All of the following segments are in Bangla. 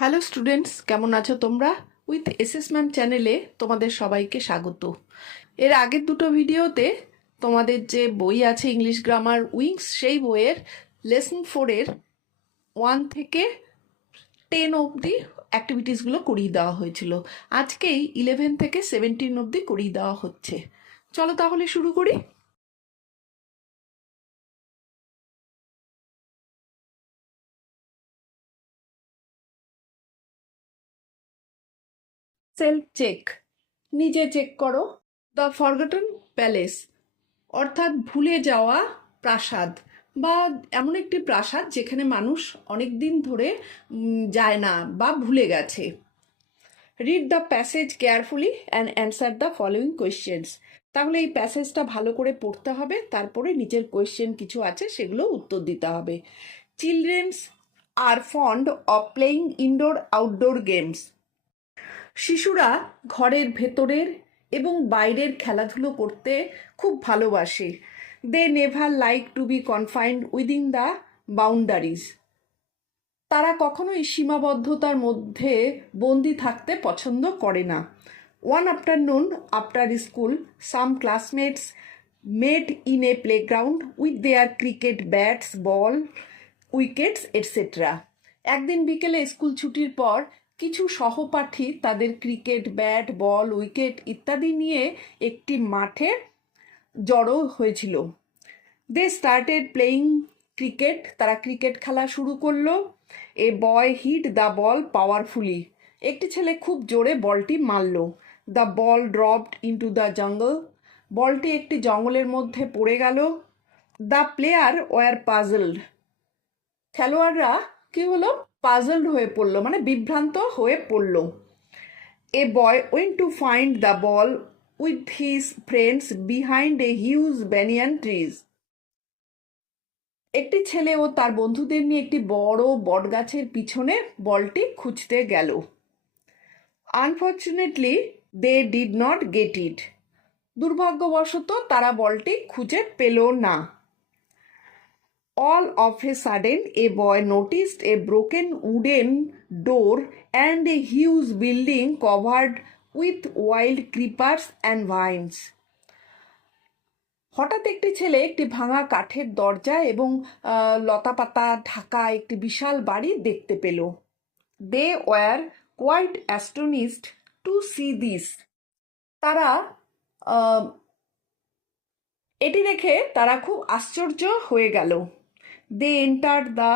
হ্যালো স্টুডেন্টস, কেমন আছো তোমরা? উইথ এসএস ম্যাম চ্যানেলে তোমাদের সবাইকে স্বাগত। এর আগের দুটো ভিডিওতে তোমাদের যে বই আছে ইংলিশ গ্রামার উইংস, সেই বইয়ের লেসন 4-এর 1 থেকে 10 অবধি অ্যাক্টিভিটিসগুলো করিয়ে দেওয়া হয়েছিল। আজকেই 11 থেকে 17 অবধি করিয়ে দেওয়া হচ্ছে। চলো তাহলে শুরু করি। সেলফ চেক, নিজে চেক করো। দ্য ফরগটন প্যালেস, অর্থাৎ ভুলে যাওয়া প্রাসাদ, বা এমন একটি প্রাসাদ যেখানে মানুষ অনেক দিন ধরে যায় না বা ভুলে গেছে। Read the passage carefully and answer the following questions. তাহলে এই প্যাসেজটা ভালো করে পড়তে হবে, তারপরে নিচের কোয়েশ্চেন কিছু আছে সেগুলো উত্তর দিতে হবে। Children's are fond of playing indoor outdoor games. শিশুরা ঘরের ভেতরের এবং বাইরের খেলাধুলো করতে খুব ভালোবাসে। They never like to be confined within the boundaries. তারা কখনোই সীমাবদ্ধতার মধ্যে বন্দি থাকতে পছন্দ করে না। One afternoon after school some classmates met in a playground with their cricket bats, ball, wickets etcetera. একদিন বিকেলে স্কুল ছুটির পর কিছু সহপাঠী তাদের ক্রিকেট ব্যাট, বল, উইকেট ইত্যাদি নিয়ে একটি মাঠে জড়ো হয়েছিল। দে স্টার্টেড প্লেয়িং ক্রিকেট, তারা ক্রিকেট খেলা শুরু করলো। এ বয় হিট দ্য বল পাওয়ারফুলি, একটি ছেলে খুব জোরে বলটি মারল। The ball dropped into the jungle, বলটি একটি জঙ্গলের মধ্যে পড়ে গেল। দ্য প্লেয়ার ওয়ার পাজলড, খেলোয়াড়রা কি হলো? পাজলড হয়ে পড়লো, মানে বিভ্রান্ত হয়ে পড়লো। A boy went to find the ball with his friends behind a huge banyan trees. একটি ছেলে ও তার বন্ধুদের নিয়ে একটি বড় বটগাছের পিছনে বলটি খুঁজতে গেল। Unfortunately they did not get it, দুর্ভাগ্যবশত তারা বলটি খুঁজে পেল না। All of a sudden a boy noticed a broken wooden door and a huge building covered with wild creepers and vines. হঠাৎ একটি ছেলে একটি ভাঙা কাঠের দরজা এবং লতাপাতা ঢাকা একটি বিশাল বাড়ি দেখতে পেল। They were quite astonished to see this, তারা এটি দেখে তারা খুব আশ্চর্য হয়ে গেল। They entered the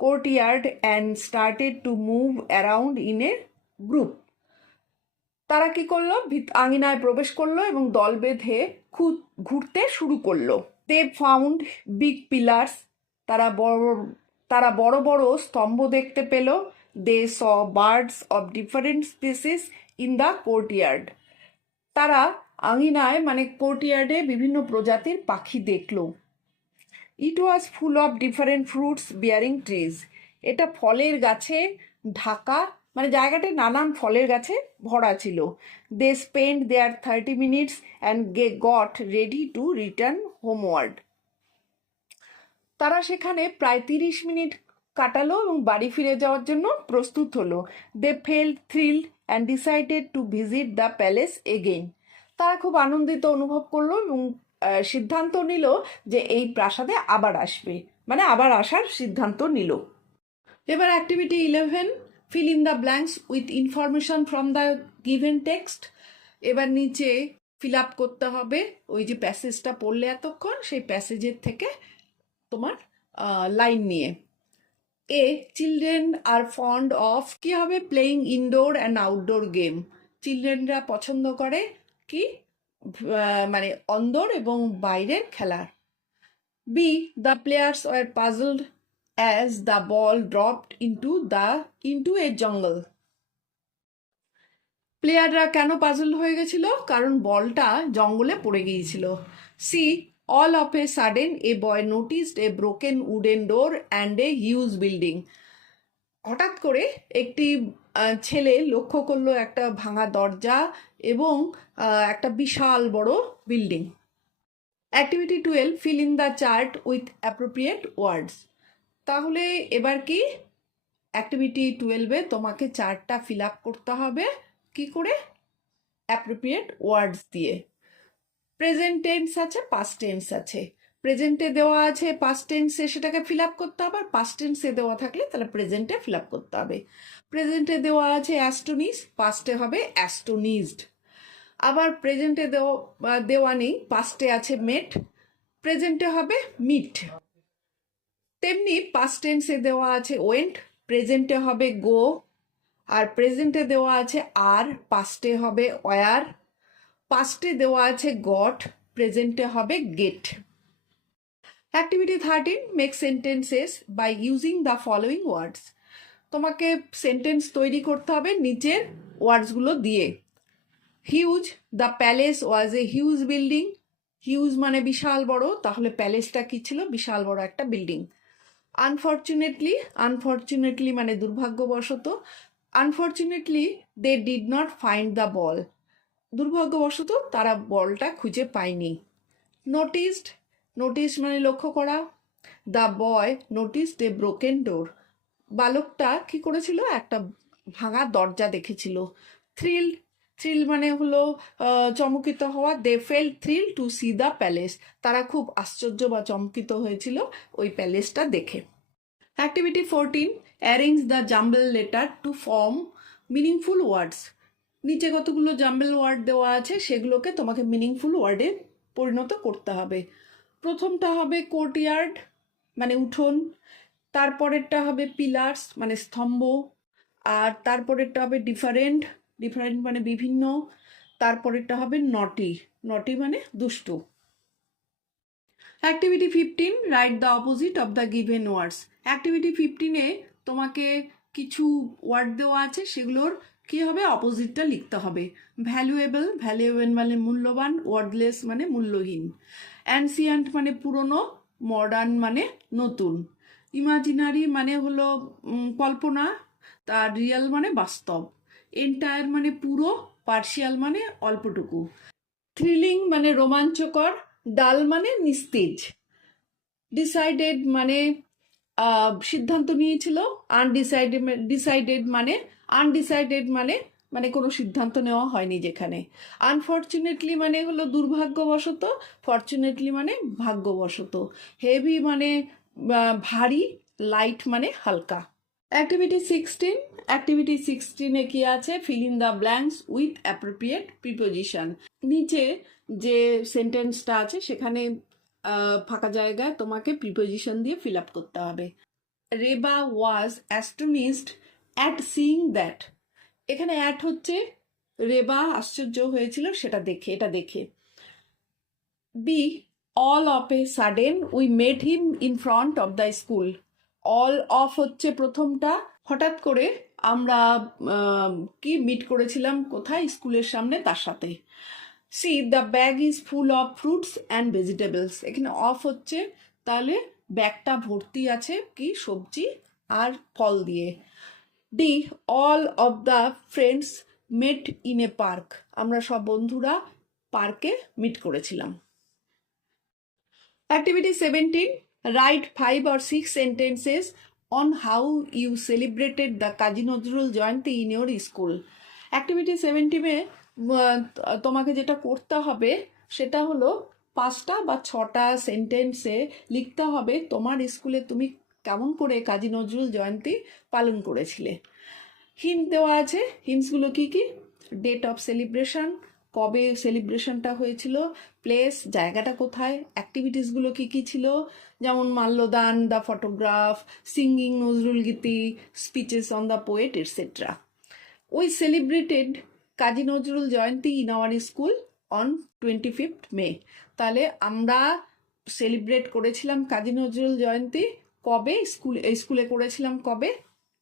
courtyard and started to move around in a group. তারা কি করলো? আঙিনায় প্রবেশ করলো এবং দল বেঁধে ঘুরতে শুরু করলো। দে ফাউন্ড বিগ পিলার্স, তারা বড় বড় স্তম্ভ দেখতে পেল। They saw birds of different species in the courtyard, তারা আঙিনায় মানে কোর্টইয়ার্ডে বিভিন্ন প্রজাতির পাখি দেখলো। It was full of different fruits bearing trees, এটা ফলের গাছে ঢাকা, মানে জায়গাটা নানান ফলের গাছে ভরা ছিল। They spend their 30 minutes and got ready to return homeward, তারা সেখানে প্রায় 30 মিনিট কাটালো এবং বাড়ি ফিরে যাওয়ার জন্য প্রস্তুত হলো। They felt thrilled and decided to visit the palace again, তারা খুব আনন্দিত অনুভব করলো এবং সিদ্ধান্ত নিল যে এই প্রাসাদে আবার আসবে, মানে আবার আসার সিদ্ধান্ত নিল। এবার activity 11, fill in the blanks with information from the given text. এবার নিচে ফিল আপ করতে হবে ওই যে প্যাসেজটা পড়লে এতক্ষণ, সেই প্যাসেজের থেকে তোমার লাইন নিয়ে। A children are fond of, কি হবে? Playing indoor and outdoor game, চিলড্রেনরা পছন্দ করে কি মানে অন্দর এবং বাইরের খেলার। B the players were puzzled as the ball dropped into a jungle, প্লেয়াররা কেন পাজল হয়ে গেছিল? কারণ বলটা জঙ্গলে পড়ে গিয়েছিল। See all of a sudden a boy noticed a broken wooden door and a huge building, হঠাৎ করে একটি ছেলে লক্ষ্য করলো একটা ভাঙা দরজা এবং একটা বিশাল বড় building. Activity 12, fill in the chart with appropriate words. তাহলে এবার কি অ্যাক্টিভিটি 12-এ তোমাকে 4টা ফিল আপ করতে হবে কি করে, অ্যাপ্রোপ্রিয়েট ওয়ার্ডস দিয়ে। প্রেজেন্ট টেন্স আছে, পাস্ট টেন্স আছে। প্রেজেন্টে দেওয়া আছে পাস্ট টেন্সে সেটাকে ফিল আপ করতে হবে, আর পাস্ট টেন্সে দেওয়া থাকলে তাহলে প্রেজেন্টে ফিল আপ করতে হবে। প্রেজেন্টে দেওয়া আছে অ্যাস্টোনিস, পাস্টে হবে অ্যাস্টোনিজড। আবার প্রেজেন্টে দেওয়া নেই, পাস্টে আছে মেট, প্রেজেন্টে হবে মিট। তেমনি পাস্ট টেন্সে দেওয়া আছে ওয়েন্ট, প্রেজেন্টে হবে গো। আর প্রেজেন্টে দেওয়া আছে আর, পাস্টে হবে ওয়ার। পাস্টে দেওয়া আছে গট, প্রেজেন্টে হবে get. Activity 13, make sentences by using the following words. তোমাকে সেন্টেন্স তৈরি করতে হবে নিচের ওয়ার্ডসগুলো দিয়ে। Huge, the palace was a huge building. Huge মানে বিশাল বড়, তাহলে প্যালেসটা কি ছিল, বিশাল বড় একটা বিল্ডিং। আনফর্চুনেটলি, আনফর্চুনেটলি মানে দুর্ভাগ্যবশত, unfortunately they did not find the ball. দুর্ভাগ্যবশত তারা বলটা খুঁজে পায়নি। নোটিসড, নোটিস মানে লক্ষ্য করা। The boy noticed a broken door. বালকটা কি করেছিল, একটা ভাঙা দরজা দেখেছিল। থ্রিল, থ্রিল মানে হলো চমকিত হওয়া। They fell thrill to see the palace. তারা খুব আশ্চর্য বা চমকিত হয়েছিল ওই প্যালেসটা দেখে। Activity 14, arrange the jumble letter to form meaningful words. নিচে কতগুলো জাম্বল ওয়ার্ড দেওয়া আছে, সেগুলোকে তোমাকে মিনিংফুল ওয়ার্ডে পরিণত করতে হবে। প্রথমটা হবে কোর্টইয়ার্ড মানে উঠোন, তারপরেরটা হবে পিলার্স মানে স্তম্ভ, আর তারপরেরটা হবে ডিফারেন্ট, ডিফারেন্ট মানে বিভিন্ন, তারপরেরটা হবে নটি, নটি মানে দুষ্টু। Activity 15, write the opposite of the given words. Activity 15-এ তোমাকে কিছু ওয়ার্ড দেওয়া আছে, সেগুলোর কি হবে, অপোজিটটা লিখতে হবে। ভ্যালুয়েবল, ভ্যালুয়েবল মানে মূল্যবান, ওয়ার্ডলেস মানে মূল্যহীন। অ্যানসিয়েন্ট মানে পুরনো, মডার্ন মানে নতুন। ইমাজিনারি মানে হলো কল্পনা, তার রিয়েল মানে বাস্তব। এন্টায়ার মানে পুরো, পার্শিয়াল মানে অল্পটুকু। থ্রিলিং মানে রোমাঞ্চকর, ডাল মানে নিস্তেজ। ডিসাইডেড মানে সিদ্ধান্ত নিয়েছিল। আনডিসাইডেড, ডিসাইডেড মানে আনডিসাইডেড মানে মানে কোনো সিদ্ধান্ত নেওয়া হয়নি যেখানে। আনফর্চুনেটলি মানে হলো দুর্ভাগ্যবশত, ফর্চুনেটলি মানে ভাগ্যবশত। হেভি মানে ভারী, লাইট মানে হালকা। অ্যাক্টিভিটি 16, অ্যাক্টিভিটি 16-এ কি আছে, fill in the blanks with appropriate preposition. নিচে যে সেন্টেন্সটা আছে সেখানে ফাঁকা জায়গায় তোমাকে প্রিপোজিশন দিয়ে ফিল আপ করতে হবে। Reba was astonished at seeing that. এখানে অ্যাট হচ্ছে রেবা আশ্চর্য হয়েছিল সেটা দেখে, এটা দেখে। B, all of a sudden we made him in front of the school. All of হচ্ছে প্রথমটা, হঠাৎ করে আমরা কি মিট করেছিলাম কোথায়, স্কুলের সামনে, তার সাথে। C, the bag is full of fruits and vegetables. এখানে অফ হচ্ছে, তাহলে ব্যাগটা ভর্তি আছে কি, সবজি আর ফল দিয়ে। D, all of the friends met in a park. আমরা সব বন্ধুরা পার্কে মিট করেছিলাম। Activity 17, write 5 or 6 sentences on how you celebrated the Kazi Nazrul Jayanti in your school. Activity 17-এ তোমাকে যেটা করতে হবে সেটা হলো 5টা বা 6টা সেন্টেন্সে লিখতে হবে তোমার স্কুলে তুমি কেমন করে কাজী নজরুল জয়ন্তী পালন করেছিলে। হিন্ট দেওয়া আছে, হিন্টসগুলো কি কি, ডেট অফ সেলিব্রেশন, কবে সেলিব্রেশনটা হয়েছিল, প্লেস জায়গাটা কোথায়, অ্যাক্টিভিটিসগুলো কি কি ছিল, যেমন মাল্যদান, the photograph, singing Nazrul Geeti, speeches on the poet etcetera. We celebrated Kazi Nazrul Jayanti in our school on 25th May। তাহলে আমরা সেলিব্রেট করেছিলাম কাজী নজরুল জয়ন্তী কবে, স্কুলে করেছিলাম কবে,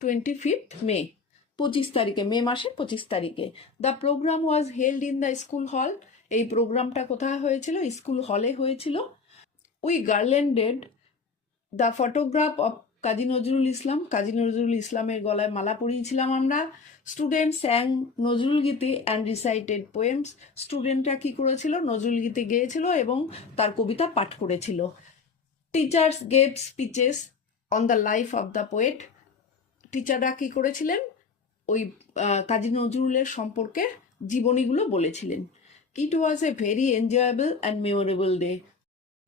25th May, 25 তারিখে, মে মাসের 25 তারিখে। The programme was held in the school hall. এই প্রোগ্রামটা কোথায় হয়েছিল, স্কুল হলে হয়েছিল। We garlanded the photograph of Kazi Nazrul Islam. Kazi Nazrul ইসলামের গলায় মালা পরিয়েছিলাম আমরা। স্টুডেন্ট স্যাং নজরুল গীতি অ্যান্ড রিসাইটেড পোয়েমস। স্টুডেন্টরা কী করেছিল, নজরুল গীতি গেয়েছিল এবং তার কবিতা পাঠ করেছিল। Teachers gave speeches on the life of the poet. টিচাররা কী করেছিলেন, ওই কাজী নজরুলের সম্পর্কে জীবনীগুলো বলেছিলেন। It was a very enjoyable and memorable day.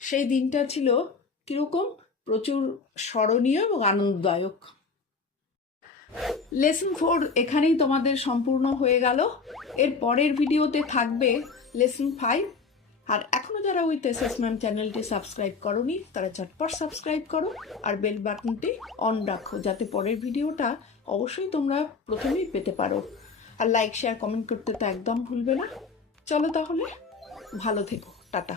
সেই দিনটা ছিল কীরকম, প্রচুর স্মরণীয় এবং আনন্দদায়ক। লেসন 4 এখানেই তোমাদের সম্পূর্ণ হয়ে গেল। এর পরের ভিডিওতে থাকবে লেসন 5। আর এখনও যারা উইথ এসএস ম্যাম চ্যানেলটি সাবস্ক্রাইব করোনি তারা চটপট সাবস্ক্রাইব করো আর বেল বাটনটি অন রাখো, যাতে পরের ভিডিওটা অবশ্যই তোমরা প্রথমেই পেতে পারো। আর লাইক শেয়ার কমেন্ট করতে তো একদম ভুলবে না। চলো তাহলে, ভালো থেকো, টাটা।